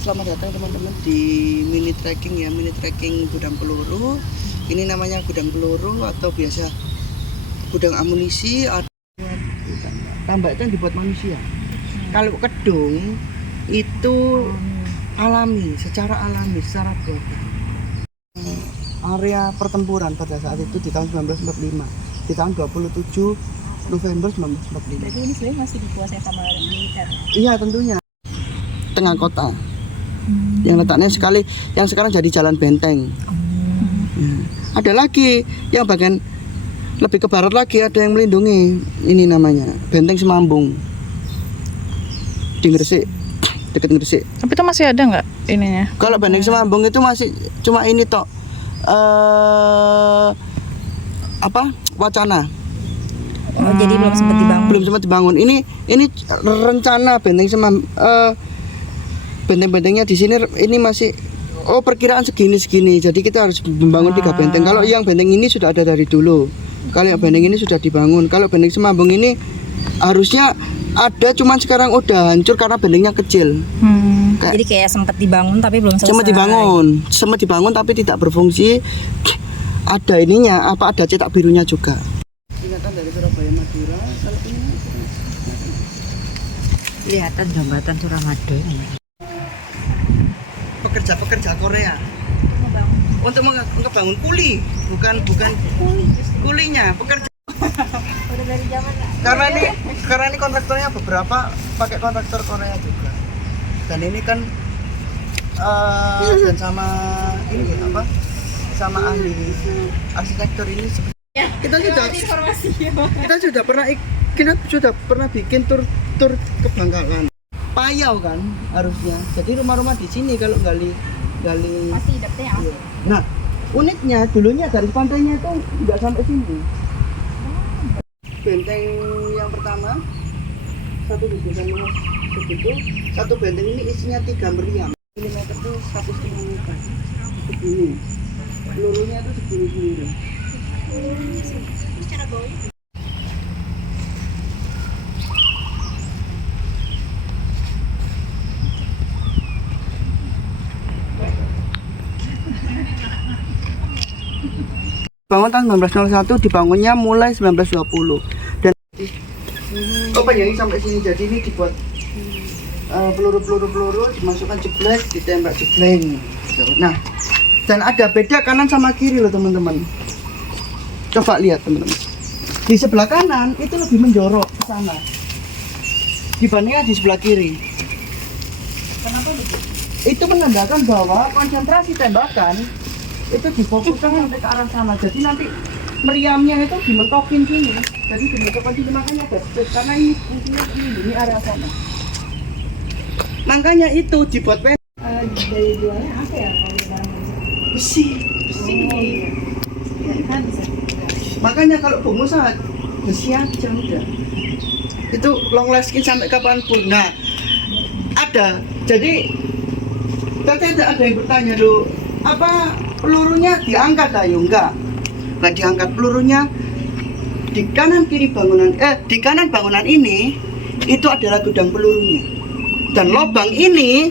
Selamat datang teman-teman di mini trekking ya, mini trekking gudang peluru. Ini namanya gudang peluru atau biasa gudang amunisi. Tambak itu yang dibuat manusia. Kalau kedung itu alami, secara buatan. Area pertempuran pada saat itu di tahun 1945, di tahun 27 November 1945. Berarti ini sebenarnya masih dikuasai sama militer? Iya tentunya. Tengah kota. Yang letaknya yang sekarang jadi jalan benteng. Ada lagi yang bagian lebih ke barat lagi, ada yang melindungi. Ini namanya Benteng Semambung di Gresik, dekat Gresik. Tapi itu masih ada nggak ininya? Kalau Benteng Semambung itu masih cuma ini tok, wacana. Oh, jadi belum sempat dibangun. Belum sempat dibangun. Ini rencana Benteng Semambung. Benteng-bentengnya di sini ini masih perkiraan segini. Jadi kita harus membangun 3 benteng. Kalau yang benteng ini sudah ada dari dulu. Kalau yang benteng ini sudah dibangun. Kalau Benteng Semambung ini harusnya ada, cuman sekarang udah hancur karena bentengnya kecil. Jadi kayak sempat dibangun tapi belum selesai. Sempat dibangun tapi tidak berfungsi. Ada ininya, ada cetak birunya juga. Ingatan dari Surabaya Madura. Kalau ini Kelihatan jembatan Suramadu. Pekerja Korea untuk membangun kuli, bukan kulinya, pekerja. Udah dari zaman Karena ini kontraktornya beberapa pakai kontraktor Korea juga. Dan ini kan dan sama ahli arsitektur ini kita sudah pernah bikin tur ke Bangkalan. Payau kan harusnya. Jadi rumah-rumah di sini kalau gali pasti hidupnya ya. Nah, uniknya dulunya dari pantainya itu nggak sampai sini. Benteng yang pertama satu benteng ini isinya 3 meriam. Milimeter itu 1,5 meter. Segini. Pelurunya itu segini. Secara bawah. Bangun tahun 1901, dibangunnya mulai 1920. Dan ini sampai sini. Jadi ini dibuat peluru dimasukkan jeblek, ditembak jebleng. Nah, dan ada beda kanan sama kiri loh teman-teman. Coba lihat teman-teman. Di sebelah kanan itu lebih menjorok ke sana dibandingkan di sebelah kiri. Kenapa begitu? Itu menandakan bahwa konsentrasi tembakan itu difokuskan sampai ke arah sana. Jadi nanti meriamnya itu dimentokin sini. Jadi dimentokkan sini, makanya ada karena ini fungsinya melindungi area sana. Makanya itu dibuat Dari jualnya apa ya kalau barang besi. kan bisa. Makanya kalau pengusaha besi aja udah. Itu long lasting sampai kapanpun. Nah, ada. Jadi tadi ada yang bertanya loh, apa pelurunya diangkat? Ayo nggak diangkat pelurunya. Di kanan bangunan ini itu adalah gudang pelurunya. Dan lubang ini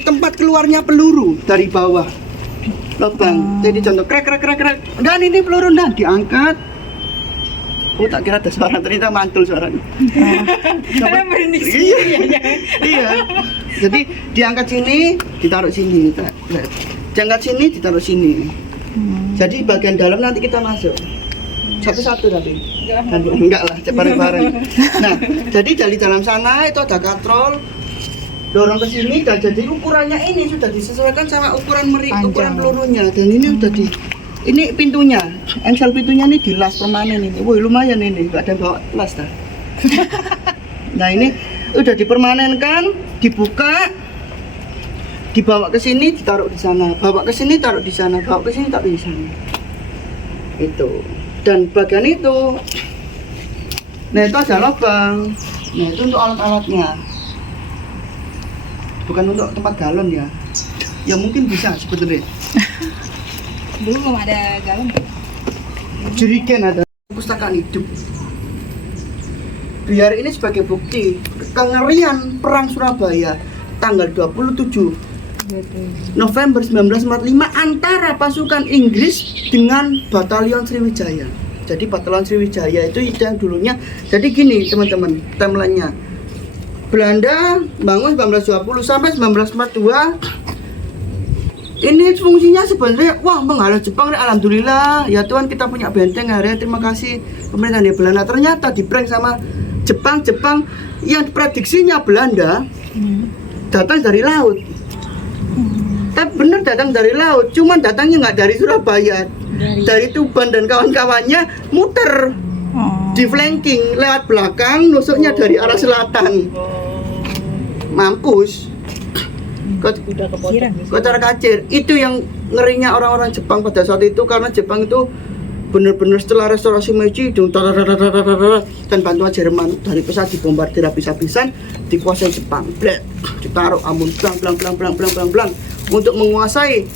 tempat keluarnya peluru dari bawah. Lubang. Jadi contoh krek. Dan ini peluru diangkat. Tak kira ada suara, ternyata mantul suaranya. Iya. Jadi diangkat sini, ditaruh sini. Diangkat sini, ditaruh sini. Jadi bagian dalam nanti kita masuk. Satu-satu nanti. Enggak lah, bareng-bareng. Nah, jadi dari dalam sana itu ada katrol. Dorong ke sini, dan jadi ukurannya ini sudah disesuaikan sama ukuran pelurunya. Dan ini sudah ini pintunya, engsel pintunya ini dilas permanen ini. Woi lumayan ini, nggak ada bawa las dah. Nah ini udah dipermanenkan, dibuka, dibawa ke sini, ditaruh di sana, bawa ke sini, taruh di sana, bawa ke sini, taruh di sana. Itu. Dan bagian itu, nah itu ada lubang. Nah itu untuk alat-alatnya, bukan untuk tempat galon ya. Ya mungkin bisa sebenarnya. Dulu belum ada galon. Jerigen ada. Pustakaan hidup. biar ini sebagai bukti kengerian perang Surabaya tanggal 27 November 1945 antara pasukan Inggris dengan Batalion Sriwijaya. Jadi Batalion Sriwijaya itu yang dulunya, jadi gini teman-teman, timelinenya. Belanda bangun 1920 sampai 1942. Ini fungsinya sebenarnya, wah menghalau Jepang, alhamdulillah ya Tuhan kita punya benteng hari, terima kasih pemerintah di Belanda. Ternyata diprank sama Jepang yang prediksinya Belanda datang dari laut. Tapi benar datang dari laut, cuman datangnya nggak dari Surabaya, dari Tuban dan kawan-kawannya muter di flanking lewat belakang, nusuknya dari arah selatan. Mampus. Kocar kacir. Itu yang ngerinya orang-orang Jepang pada saat itu, karena Jepang itu benar-benar setelah restorasi Meiji dan bantuan Jerman dari pesawat dibombardir habis-habisan, dikuasai Jepang. Ditaruh amunisi blang untuk menguasai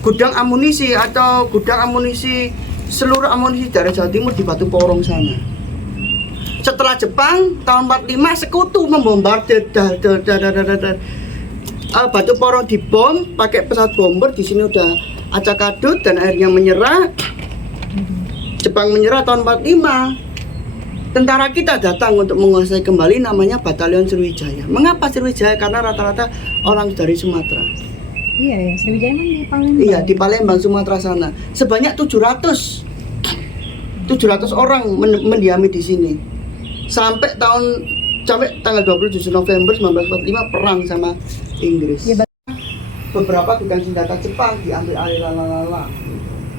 gudang amunisi atau gudang amunisi, seluruh amunisi dari Jawa Timur di Batu Porong sana. Setelah Jepang tahun 45 sekutu membombardir Batu Porong dibom pakai pesawat bomber. Di sini udah acak adut dan akhirnya menyerah. Jepang menyerah tahun 45. Tentara kita datang untuk menguasai kembali, namanya Batalion Sriwijaya. Mengapa Sriwijaya? Karena rata-rata orang dari Sumatera. Iya ya, Sriwijaya emang di Palembang. Iya, di Palembang, Sumatera sana. Sebanyak 700 orang mendiami di sini. Sampai tanggal 27 November 1945 perang sama Inggris. Ya, beberapa gudang senjata Jepang diambil alih lalala.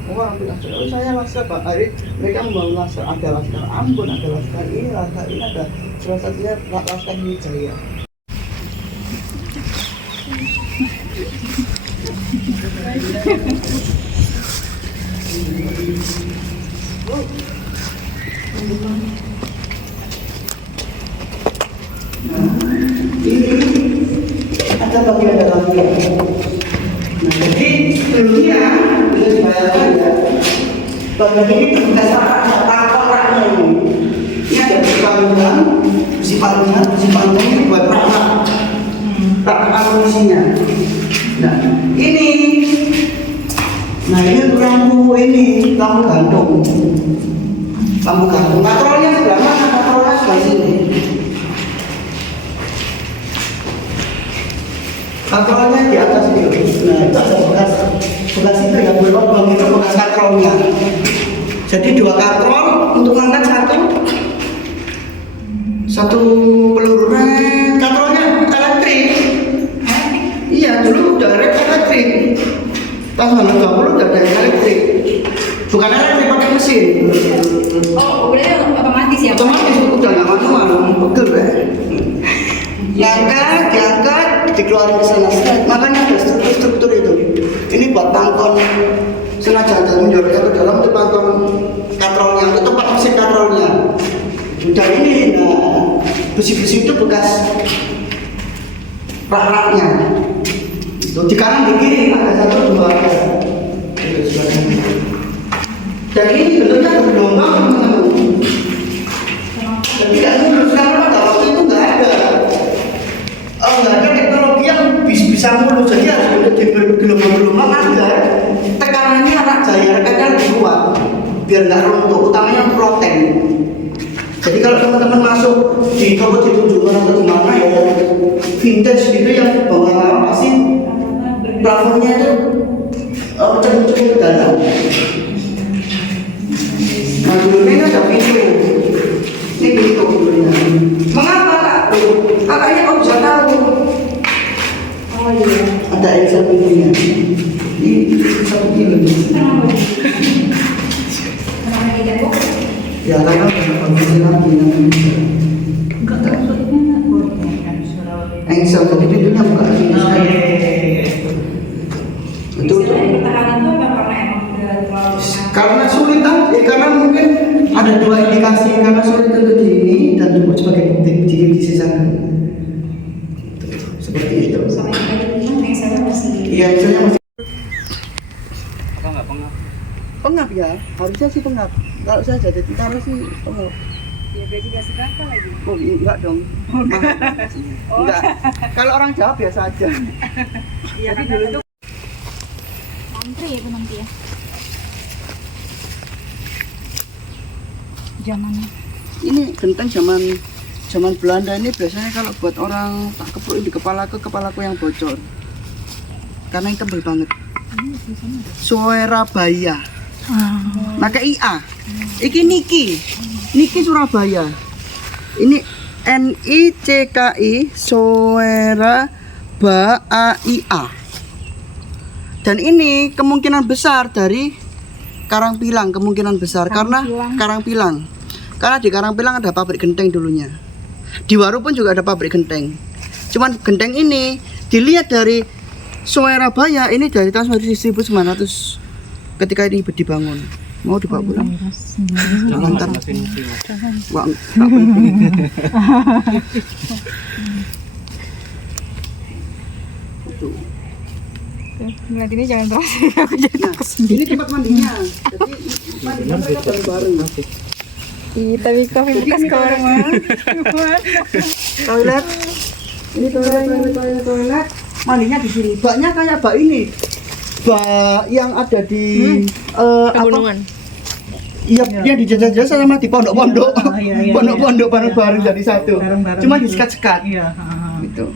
Ambil laskar. Oh, saya laskar Pak. Hari mereka membangun laskar. Ada laskar Ambon, ada laskar ini, ada salah satunya laskar Sriwijaya. Ada bagian dalamnya. Nah, jadi sebelumnya bisa dibayangkan ya, bagian ini terbekas rak-raknya ini. Ini ada besi palungan ini buat rak amunisinya. Nah, ini lampu gantung. Kontrolnya sebelah mana? Kontrolnya sebelah sini. Kontrolnya di atas itu. Nah, itu ada bekas itu ya, belum itu bekas kontrolnya. Jadi 2 kontrol untuk mengangkat satu peluru. Kontrolnya elektrik. Iya, dulu udah elektrik. Tahun 20 udah ada elektrik. Bukan elektrik, pakai mesin. Oh, udah otomatis ya? Otomatis, udah nggak manual, pegel ya. Diangkat, dikeluarin ke sana. Makanya ada struktur itu. Ini buat pangkon sengaja menjoroknya ke dalam untuk pangkon katrolnya, untuk tempat mesin katrolnya. Dan ini, besi-besi itu bekas rak-raknya. Di kanan di kiri ada 1, 2 ada. Dan ini bentuknya bergelombang, teman-teman. Dan tidak mulus karena pada waktu itu nggak ada teknologi yang bisa mulus. Jadi harus bergelombang agar tekanannya anak jaya rekannya lebih kuat biar nggak runtuh, utamanya untuk loteng. Jadi kalau teman-teman masuk di toko ditunjukkan atau gimana ya vintage gitu yang bawa pasti plafonnya itu pecah-pecah ke dalam. Nah dulunya ini ada pintu. Ini pintu dulunya. Mengapa Kak? Kakaknya kok bisa tahu? Oh iya. Ada Elsa pintunya. Ini 1 kilo. Ya karena kondisi lagi enggak tahu. Engsel, jadi pintunya buka sini sekali. Betul. Karena sulit karena mungkin ada 2 indikasi, karena sulit untuk ini dan cukup sebagai bukti jika disisakan. Seperti itu. Iya, engselnya masih. Apa nggak pengap? Pengap ya, harusnya sih pengap. Kalau saya jadi tentara sih pengap. Ya gaji gak seberapa lagi. Oh enggak dong. Mahal. Enggak. Kalau orang Jawa biasa aja. Iya Tapi dulu tuh antri ya nanti ya. Zaman ini genteng zaman Belanda ini biasanya kalau buat orang tak kepruk di kepalaku yang bocor. Karena ini tebel banget. Surabaya. Maka IA. Iki Niki Surabaya. Ini NICKI Surabaya. Dan ini kemungkinan besar dari Karangpilang, kemungkinan besar karena Karangpilang. Karena di Karangpilang ada pabrik genteng dulunya. Di Waru pun juga ada pabrik genteng. Cuman genteng ini dilihat dari Surabaya ini dari tahun 1900 ketika ini dibangun. Mau dibawa pulang? Jangan ntar. Wah, tak penting. Tuh. ngeliat ini jangan terus aku jadi Nah, ini tempat mandinya. Jadi mandinya mereka bareng-bareng. Ih, tapi kopi bekas koran mah. Toilet. Ini toilet. Mandinya di sini. Baknya kayak bak ini. Bak yang ada di Pegunungan. Iya, yang dijajah-jajah sama di pondok-pondok. Pondok-pondok bareng-bareng jadi satu. Cuma disekat-sekat. Iya, Gitu.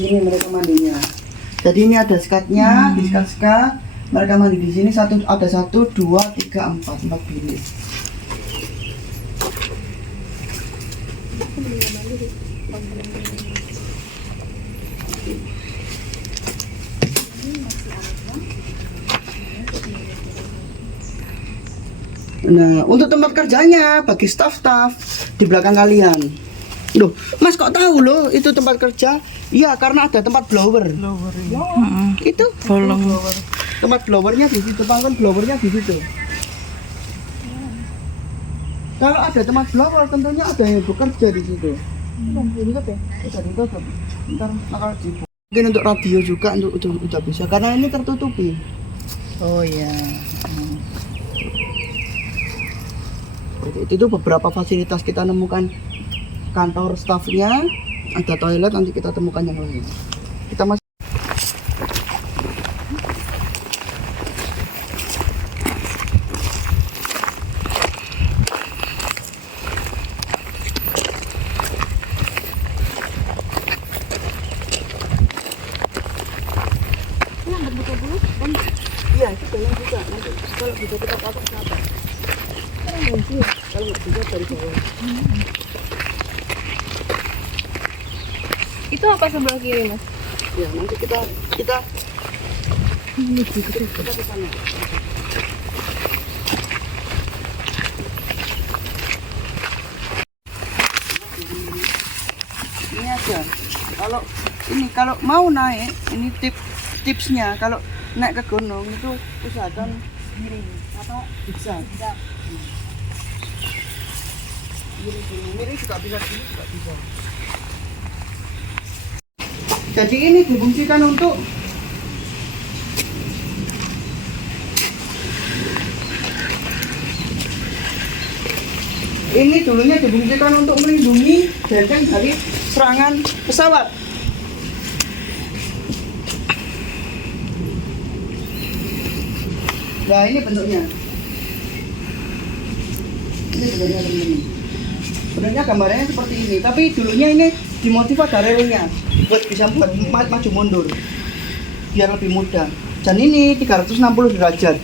Di sini mereka mandinya. Jadi ini ada sekatnya, disekat-sekat. Mereka mandi di sini ada 1, 2, 3, 4 bilik. Nah, untuk tempat kerjanya bagi staff-staff di belakang kalian. Loh, Mas kok tahu loh itu tempat kerja? Iya, karena ada tempat blower. Itu Bolong. tempat blowernya di situ, pangkon blowernya di situ. Kalau ada tempat blower, tentunya ada yang bekerja di situ. Ditutup ya? Udah ditutup. Ntar bakal dibuka. Mungkin untuk radio juga udah bisa, karena ini tertutupi. Oh iya. Itu beberapa fasilitas kita nemukan kantor staffnya, ada toilet, nanti kita temukan yang lain. Kita masih iya, itu dalam juga. Nanti kalau bisa kita patok ke atas. Kalau nggak bisa dari bawah. Itu apa sebelah kiri, Mas? Ya, nanti kita ke sana. Ini aja. Kalau mau naik, ini tipsnya kalau naik ke gunung itu usahakan miring atau bisa. Miring juga bisa, sini juga bisa. Jadi ini difungsikan untuk dulunya difungsikan untuk melindungi benteng dari serangan pesawat. Nah, ini bentuknya. Ini bentuknya begini. Sebenarnya gambarnya seperti ini, tapi dulunya ini dimotif ada relnya buat bisa buat maju mundur biar lebih mudah. Dan ini 360 derajat.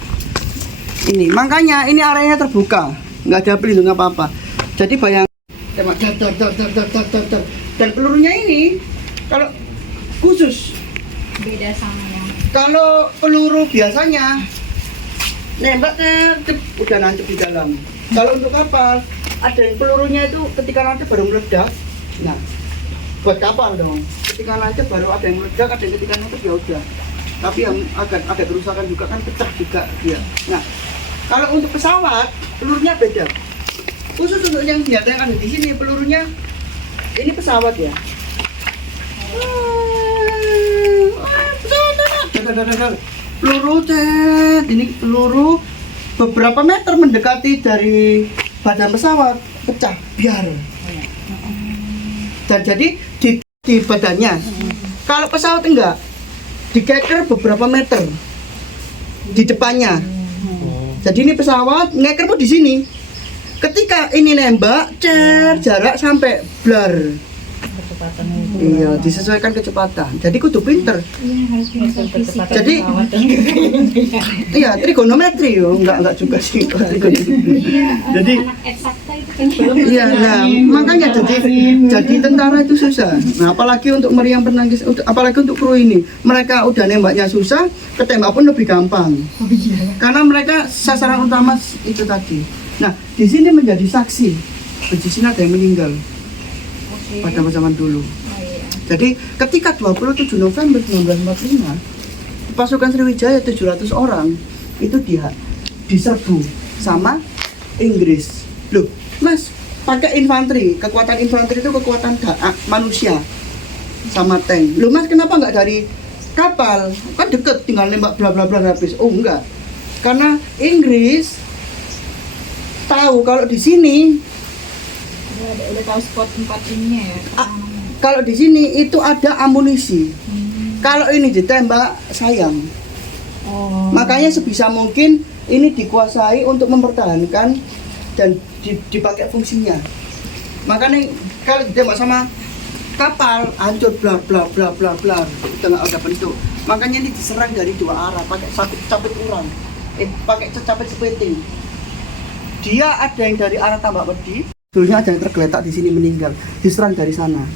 Ini makanya ini areanya terbuka, nggak ada pelindung apa-apa. Jadi bayang tembak dar. Dan pelurunya ini kalau khusus Beda sama yang kalau peluru biasanya nembaknya udah nancep di dalam. Kalau untuk kapal ada yang pelurunya itu ketika nancep baru meledak. Nah, buat kapal dong. Ketika nancep baru ada yang meledak, ada yang ketika nancep ya udah. Tapi yang agak ada kerusakan juga kan pecah juga dia. Nah, kalau untuk pesawat pelurunya beda. Khusus untuk yang senjata yang ada di sini pelurunya ini pesawat ya. Peluru ini peluru beberapa meter mendekati dari badan pesawat pecah biar. Dan jadi di badannya. Kalau pesawat enggak, dikeker beberapa meter di depannya. Jadi ini pesawat ngeker di sini. Ketika ini nembak, jarak sampai blar. Iya, disesuaikan kecepatan. Jadi kudu pinter. Jadi iya, trigonometri yo, enggak juga sih trigonometri. Jadi iya, nah makanya jadi tentara itu susah. Nah, apalagi untuk meriam penangkis, apalagi untuk kru ini, mereka udah nembaknya susah, ketembak pun lebih gampang. Karena mereka sasaran utama itu tadi. Nah, di sini menjadi saksi. Di sini ada yang meninggal pada zaman dulu. Jadi ketika 27 November 1945 pasukan Sriwijaya 700 orang itu dia diserbu sama Inggris. Loh, Mas, pakai infanteri, kekuatan infanteri itu kekuatan manusia sama tank. Loh Mas, kenapa nggak dari kapal? Kan deket, tinggal nembak bla bla bla habis. Oh enggak, karena Inggris tahu kalau di sini udah tahu spot tempat ininya ya. kalau di sini itu ada amunisi. Kalau ini ditembak sayang. Makanya sebisa mungkin ini dikuasai untuk mempertahankan dan dipakai fungsinya. Makanya kalau ditembak sama kapal hancur bla bla bla bla bla itu nggak ada bentuk. Makanya ini diserang dari dua arah pakai capit urang, pakai capit sepeting. Dia ada yang dari arah Tambak Wedi, dulunya ada yang tergeletak di sini meninggal, diserang dari sana.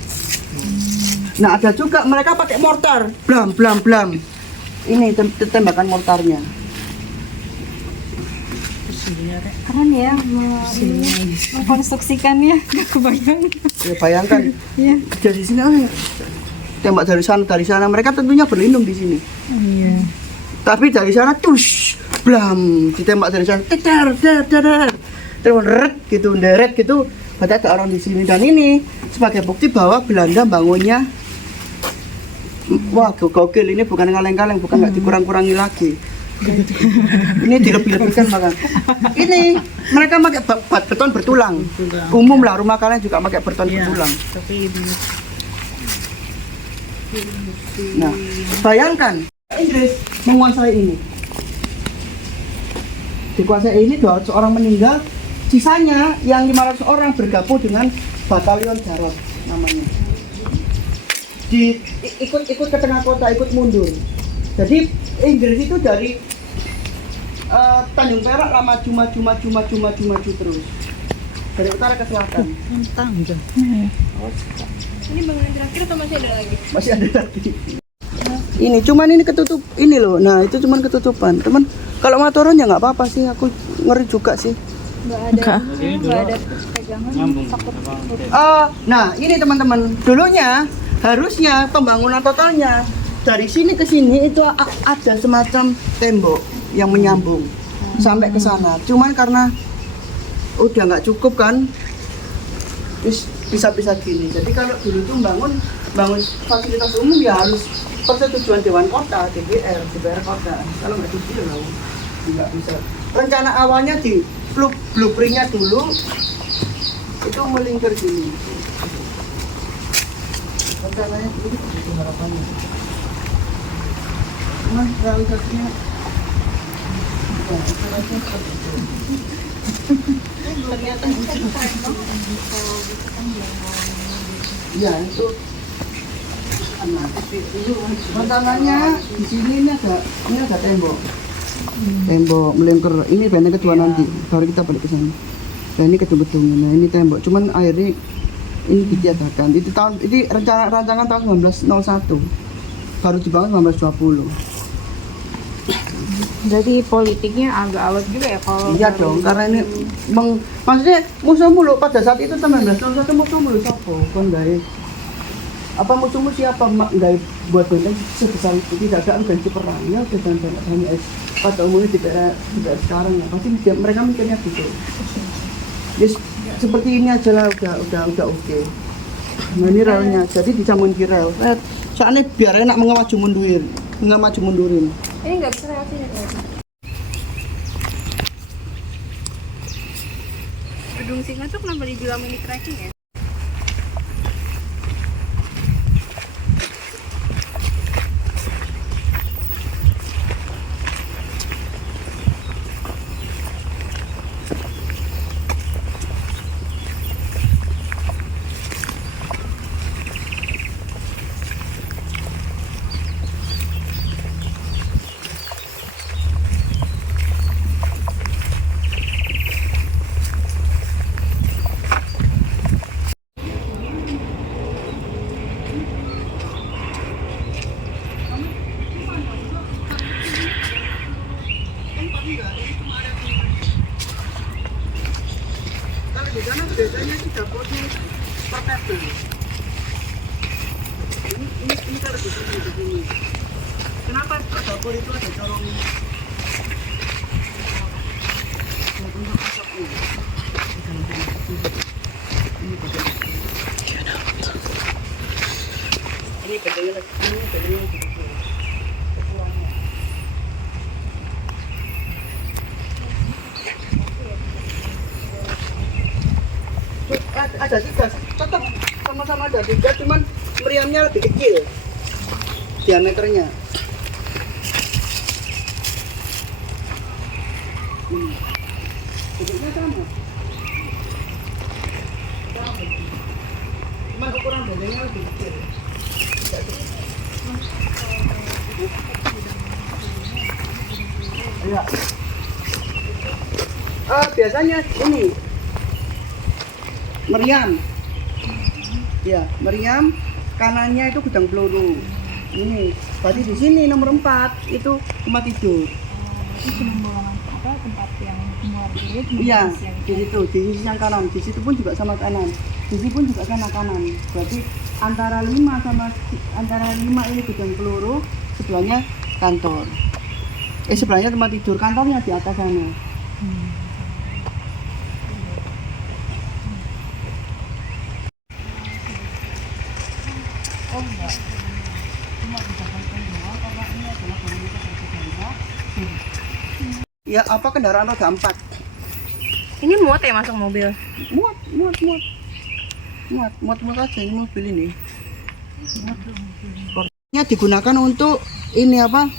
Nah ada juga mereka pakai mortar, blam blam blam. Ini tembakan mortarnya. Keren ya, mengkonstruksikannya, gak kebayang. Ya, bayangkan, Iya. dari sini tembak dari sana, mereka tentunya berlindung di sini. Iya. Tapi dari sana tush, blam, ditembak dari sana, terus deret gitu, berarti ada orang di sini. Dan ini sebagai bukti bahwa Belanda bangunnya, wah gokil, ini bukan kaleng-kaleng, bukan nggak dikurang-kurangi lagi. Ini dilebih-lebihkan bahkan. Ini mereka pakai beton bertulang. Umum lah rumah kalian juga pakai beton bertulang. Nah, bayangkan Inggris menguasai ini. Dikuasai ini 200 orang meninggal, sisanya yang 500 orang bergabung dengan batalion darat namanya. Ikut ke tengah kota, ikut mundur. Jadi Inggris itu dari Tanjung Perak lah maju terus dari utara ke selatan. Ini bangunan terakhir atau masih ada lagi? Masih ada lagi. Ini cuman ini ketutup ini loh. Nah itu cuman ketutupan. Teman kalau mau turun ya nggak apa-apa sih. Aku ngeri juga sih. Nggak ada pegangan. Takut. Nah ini teman-teman. Dulunya harusnya pembangunan totalnya dari sini ke sini itu ada semacam tembok yang menyambung sampai ke sana. Cuman karena udah nggak cukup kan, bisa gini. Jadi kalau dulu tuh bangun fasilitas umum ya harus persetujuan Dewan Kota, DPR Kota. Kalau nggak gitu ya nggak bisa. Rencana awalnya di blueprintnya dulu itu melingkar gini. Rencananya dulu itu harapannya. Cuman realisasinya ya itu rencananya di sini ini ada tembok melingkar. Ini benteng kedua nanti baru kita balik ke sana. Dan ini gedung-gedungnya. Nah ini tembok. Cuman akhirnya ini ditiadakan. Ini rancangan tahun 1901. Baru dibangun 1920. Jadi politiknya agak alot juga ya kalau. Iya dong, karena ini maksudnya musuh mulu pada saat itu 1901 musuh mulu siapa? Kon gawe apa musuhmu siapa gawe buat benteng sebesar itu tidak ada urgensi perang ya udah jangan hanya pada umumnya tidak sekarang ya pasti mereka mikirnya gitu. Yes, seperti ini aja lah udah oke. Nah ini relnya, jadi disambung di rel. Soalnya biar enak maju mundurin. Ini nggak bisa lewat sini. singa tuh kenapa dibilang mini trekking ya? Kalau di sana biasanya sih dapurnya portable. Ini kalau di sini. Kenapa dapur itu ada corong? Untuk masak ini. Ini bedanya lagi, ini bedanya lagi. Ada tiga, tetap sama-sama ada tiga, cuman meriamnya lebih kecil diameternya. Bentuknya sama, cuman ukuran bedanya lebih kecil. Ya. Biasanya ini meriam, ya meriam kanannya itu gudang peluru. Ini berarti di sini nomor 4 itu tempat tidur. Itu cuma apa tempat yang muat gitu. Iya, di situ, di sisi yang kanan, di situ pun juga sama kanan, di sini pun juga sama kanan. Berarti antara 5 ini gudang peluru, sebelahnya kantor. Sebelahnya tempat tidur, kantornya di atas sana. Oh enggak, cuma dijabarkan doang karena ini adalah bangunan berbeda. Ya apa kendaraan roda 4? Ini muat ya masuk mobil? Muat aja ini mobil ini. Portnya digunakan untuk ini apa?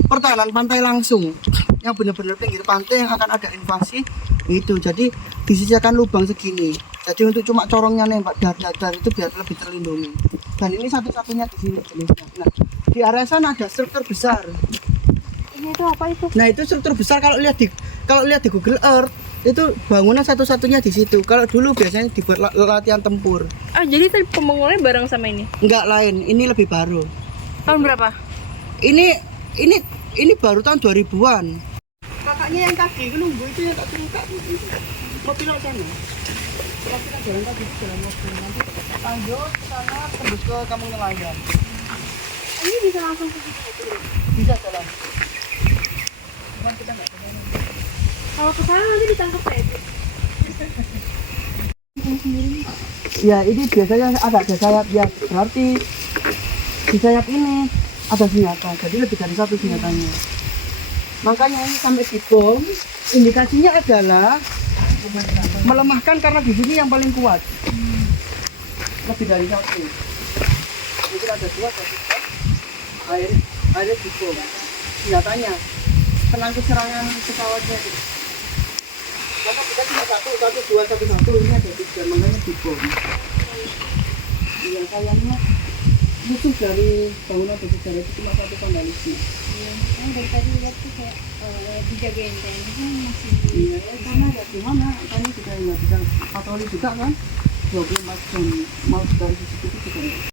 Pertahanan pantai langsung. Yang benar-benar pinggir pantai yang akan ada invasi itu. Jadi disediakan lubang segini. Jadi untuk cuma corongnya nembak dar itu biar lebih terlindungi. Dan ini satu-satunya di sini. Nah, di area sana ada struktur besar. Ini tuh apa itu? Nah, itu struktur besar kalau lihat di Google Earth itu bangunan satu-satunya di situ. Kalau dulu biasanya dibuat latihan tempur. Ah, jadi tadi pembangunannya bareng sama ini? Enggak lain, ini lebih baru. Tahun berapa? Ini baru tahun 2000-an. Kakaknya yang tadi nunggu itu yang tak terbuka. Mobil sana. Kalau kita jalan tadi jalan mobil nanti lanjut ke sana tembus ke Kampung Nelayan. Ini bisa langsung ke situ? Bisa jalan. Cuman kita nggak jalan. Kalau ke sana nanti ditangkap ya? Ya ini biasanya ada sayap ya, berarti di sayap ini ada senjata, jadi lebih dari satu senjatanya. Makanya ini sampai dibom, indikasinya adalah melemahkan karena di sini yang paling kuat. Lebih dari satu. Mungkin ada 2 atau 3. Airnya dibom. Senjatanya penangkis serangan pesawatnya. Karena kita cuma 1, 2, 1, 1 ini ada 3, makanya dibom. Iya sayangnya musuh dari bangunan bersejarah itu cuma 1 vandalisme. Dari tadi lihat tuh kayak dijagain kayaknya masih. Iya, karena ya gimana, kami juga nggak bisa patroli juga kan, 24 jam mau dari CCTV juga.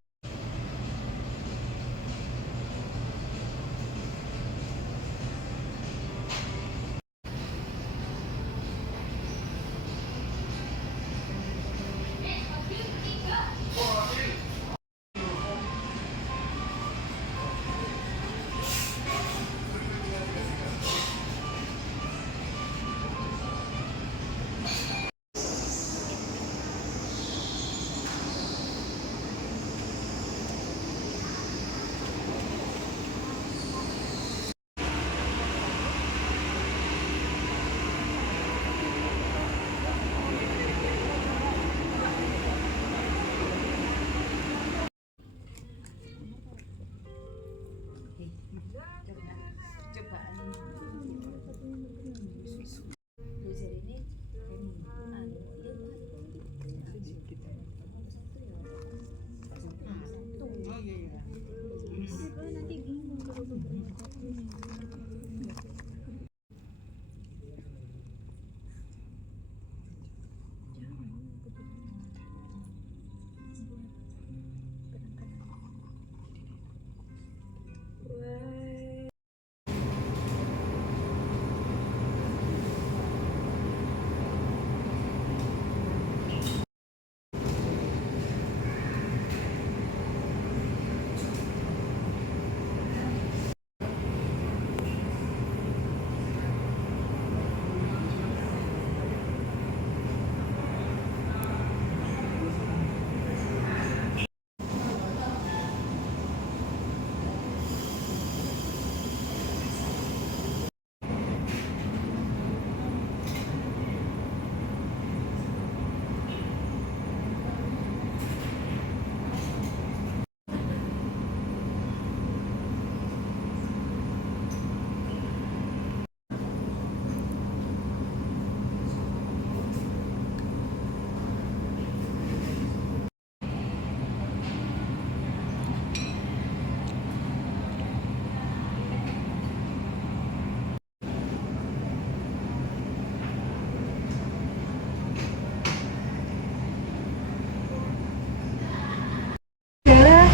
adalah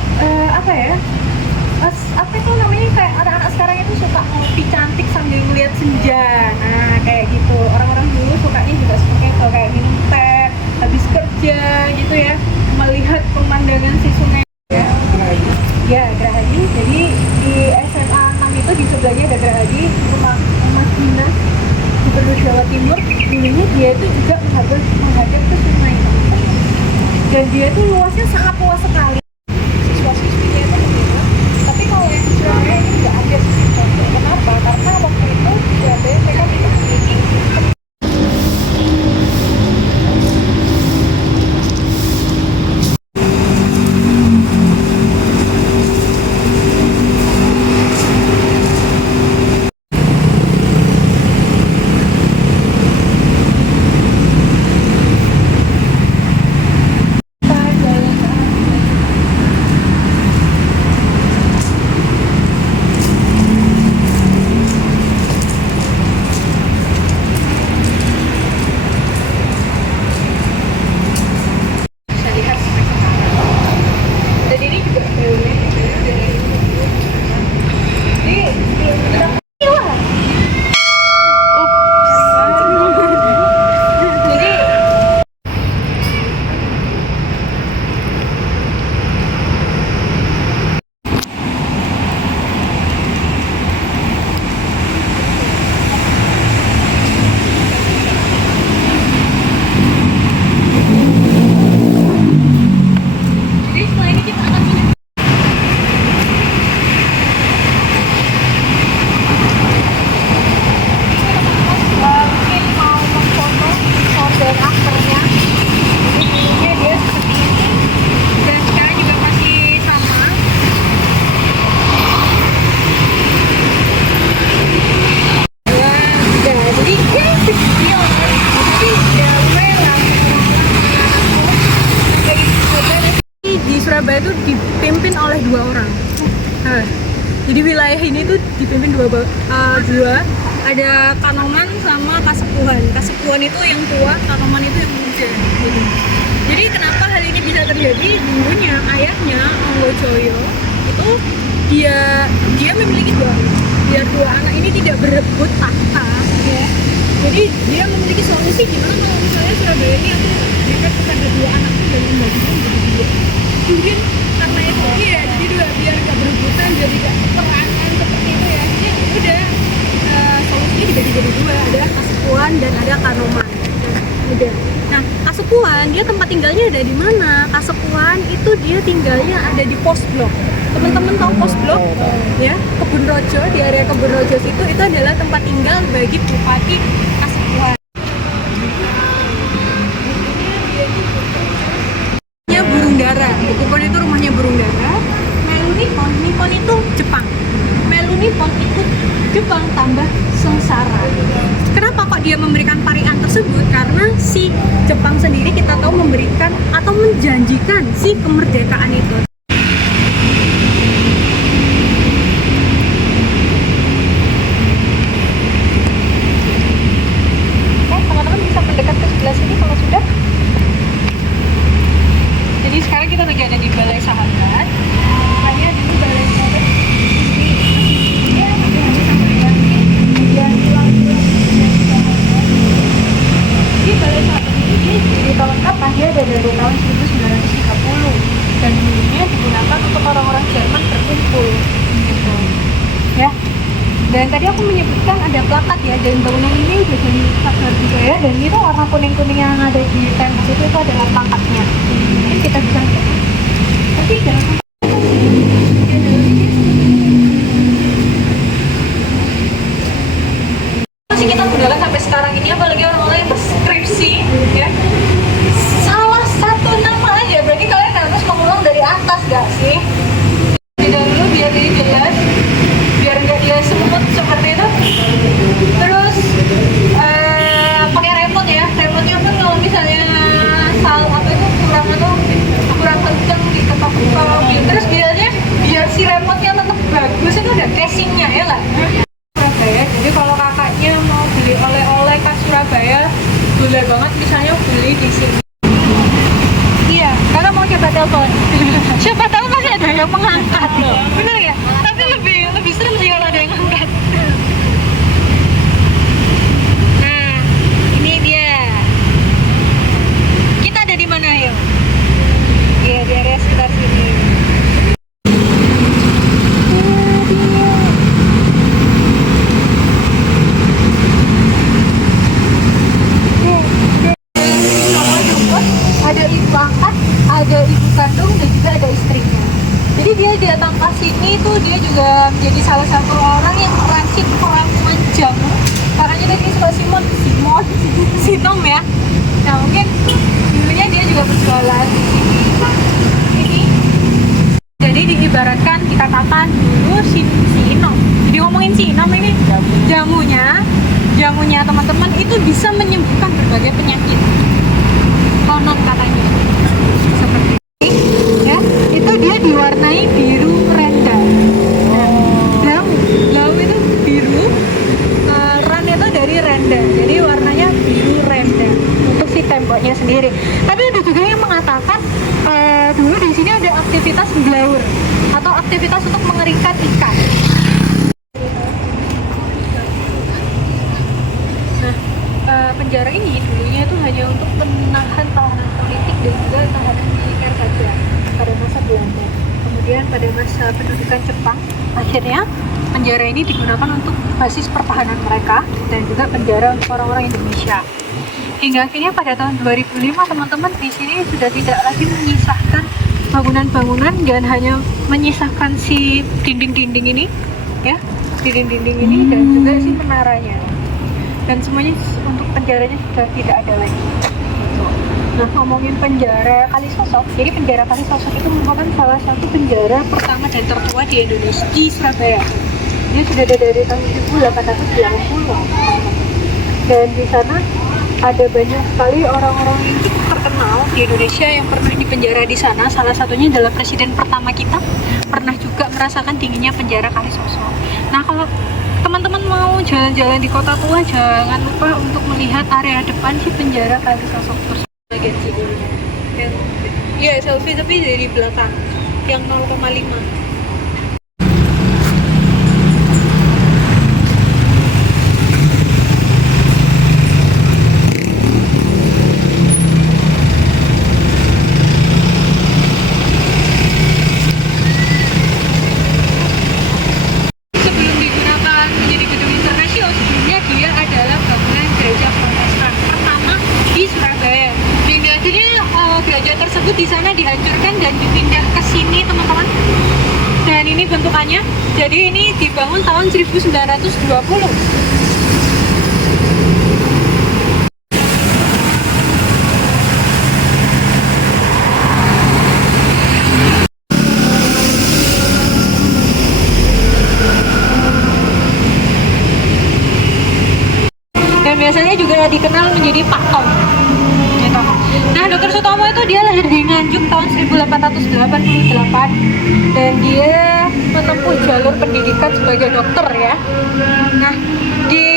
apa ya? Apa itu namanya, kayak anak-anak sekarang itu suka ngopi cantik sambil melihat senja. Nah, kayak gitu. Orang-orang dulu sukanya juga seperti itu, kayak minum teh habis kerja gitu ya, melihat pemandangan si sungai. Ya, Gerahadi. Jadi di SMA 6 itu di sebelahnya ada Gerahadi, rumah dinas Gubernur Jawa Timur. Dulunya dia itu juga menghadap ke sungai. Dan dia itu luasnya sangat luas sekali. Siswa-siswinya itu begitu. Tapi kalau yang di Surabaya ini nggak ada siswa. Kenapa? Karena waktu itu di Surabaya mereka tidak memiliki. Bisa lihat sampai sekarang. Dan ini juga daunnya gitu ya, dari jadi belum terang. Jadi setelah ini kita akan menuju. Mungkin mau memfoto before dan afternya. Jadi dulunya dia seperti ini dan sekarang juga masih sama. Ya, jadi ya kecil. Jadi damai lah. Di Surabaya itu dipimpin oleh 2 orang. Nah, jadi wilayah ini tuh dipimpin dua, ada Kanoman sama Kasepuhan. Kasepuhan itu yang tua, Kanoman itu yang muda. Gitu. Jadi kenapa hal ini bisa terjadi? Dulunya ayahnya Onggojoyo itu dia memiliki 2 anak. Biar 2 anak ini tidak berebut tahta, ya. Jadi dia memiliki solusi gimana kalau misalnya Surabaya ini aku berikan kepada 2 anak itu dan membagikan menjadi 2. Mungkin karena itu ya, jadi 2 biar gak berebutan, biar tidak peperangan seperti itu ya. Jadi udah solusinya dibagi jadi 2, ada Kasepuhan dan ada Kanoman. Udah. Nah, Kasepuhan dia tempat tinggalnya ada di mana? Kasepuhan itu dia tinggalnya ada di pos blok. Teman-teman tahu pos blok? Ya, Kebun Rojo, di area Kebun Rojo itu adalah tempat tinggal bagi Bupati Kasepuhan. Burung dara. Bukupon itu rumahnya burung dara. Melunipon, Nippon itu Jepang. Melunipon itu Jepang tambah sengsara. Kenapa kok dia memberikan parian tersebut? Karena si Jepang sendiri kita tahu memberikan atau menjanjikan si kemerdekaan itu. Oke, teman-teman bisa mendekat ke sebelah sini kalau sudah. Jadi sekarang kita lagi ada di Balai Sahabat. Makanya dulu Balai Sahabat di Balai Sahabat ini di tahun kapan? Dia ada dari tahun 1930 dan dulunya digunakan untuk orang-orang Jerman berkumpul gitu ya. Dan tadi aku menyebutkan ada plakat ya, dan bangunan ini udah jadi plakat juga ya, dan itu warna kuning-kuning yang ada di tembok itu adalah plakatnya. Jadi kita bisa lihat. Tapi jangan masih kita gunakan sampai sekarang ini, apalagi orang-orang yang berskripsi ya. Salah satu nama aja, berarti kalian harus mengulang dari atas gak sih? Tidak dulu biar jadi jelas, biar nggak dia semut seperti itu. Terus pakai remote ya, remote-nya pun kalau misalnya apa itu kurang kenceng diketok-ketok gitu. Terus biasanya biar si remote-nya tetap bagus itu ada casingnya ya lah. Surabaya, jadi kalau kakaknya mau beli oleh-oleh khas Surabaya, boleh banget misalnya beli di sini. Iya, karena mau coba telepon. Siapa tahu masih ada yang mengangkat loh. Bener ya? Tapi lebih serem sih kalau ada yang angkat. Nah, ini dia. Kita ada di mana yuk? Iya, di area sekitar sini. Ada ibu angkat, ada ibu kandung, dan juga ada istrinya. Jadi dia datang ke sini tuh dia juga menjadi salah satu orang yang meracik peramuan jamu. Makanya tadi suka Sinom ya. Nah mungkin dulunya dia juga berjualan di sini. Ini. Jadi diibaratkan dikatakan dulu Sinom. Jadi ngomongin Sinom ini jamunya teman-teman itu bisa menyembuhkan berbagai penyakit. Konon katanya seperti ini ya, itu dia diwarnai biru renda. Lau itu biru, ran itu dari renda, jadi warnanya biru renda untuk si temboknya sendiri. Tapi ada juga yang mengatakan dulu di sini ada aktivitas blaur atau aktivitas untuk mengeringkan ikan. Penjara ini dulunya itu hanya untuk menahan tahanan politik dan juga tahanan militer saja pada masa Belanda. Kemudian pada masa pendudukan Jepang, akhirnya penjara ini digunakan untuk basis pertahanan mereka dan juga penjara untuk orang-orang Indonesia. Hingga akhirnya pada tahun 2005 teman-teman di sini sudah tidak lagi menyisahkan bangunan-bangunan dan hanya menyisakan si dinding-dinding ini, ya, dinding-dinding ini dan juga si menaranya. Dan semuanya untuk penjaranya sudah tidak ada lagi. Nah, ngomongin penjara Kalisosok, jadi penjara Kalisosok itu merupakan salah satu penjara pertama dan tertua di Indonesia, di Surabaya. Dia sudah ada dari tahun 1880. Dan di sana ada banyak sekali orang-orang yang cukup terkenal di Indonesia yang pernah dipenjara di sana. Salah satunya adalah presiden pertama kita pernah juga merasakan dinginnya penjara Kalisosok. Nah, kalau teman-teman mau jalan-jalan di Kota Tua, jangan lupa untuk melihat area depan si penjara Kalisosok tersebut. Bagian sini. Iya, selfie tapi dari belakang yang 0,5. Di sana dihancurkan dan dipindah ke sini teman-teman. Dan ini bentukannya. Jadi ini dibangun tahun 1920. dan biasanya juga dikenal menjadi Pak Tom gitu. Nah, Dr. Sutomo itu dia lahir di Nganjuk tahun 1888 dan dia menempuh jalur pendidikan sebagai dokter ya. Nah, di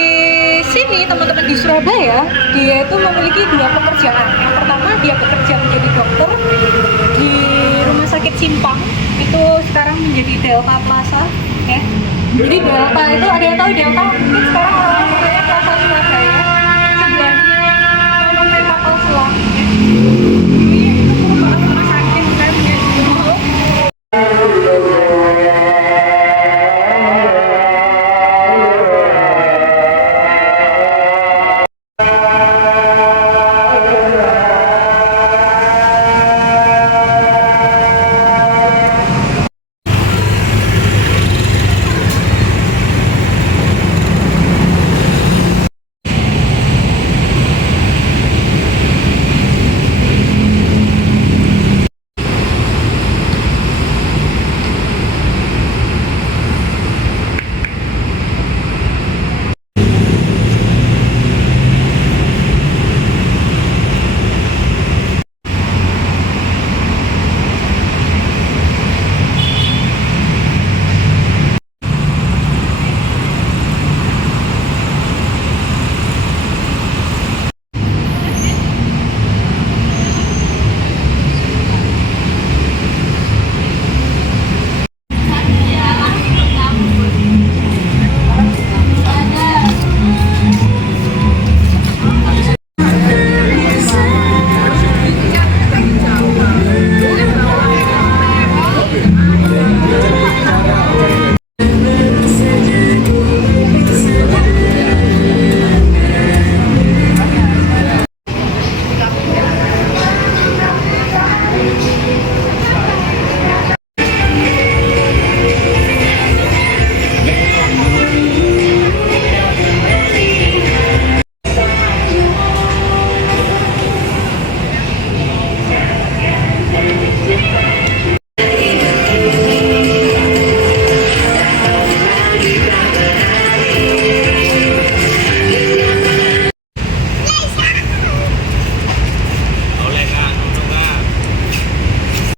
sini teman-teman di Surabaya dia itu memiliki dua pekerjaan. Yang pertama dia bekerja menjadi dokter di Rumah Sakit Simpang, itu sekarang menjadi Delta Plaza ya. Jadi Delta itu ada yang tahu Delta? Mungkin sekarang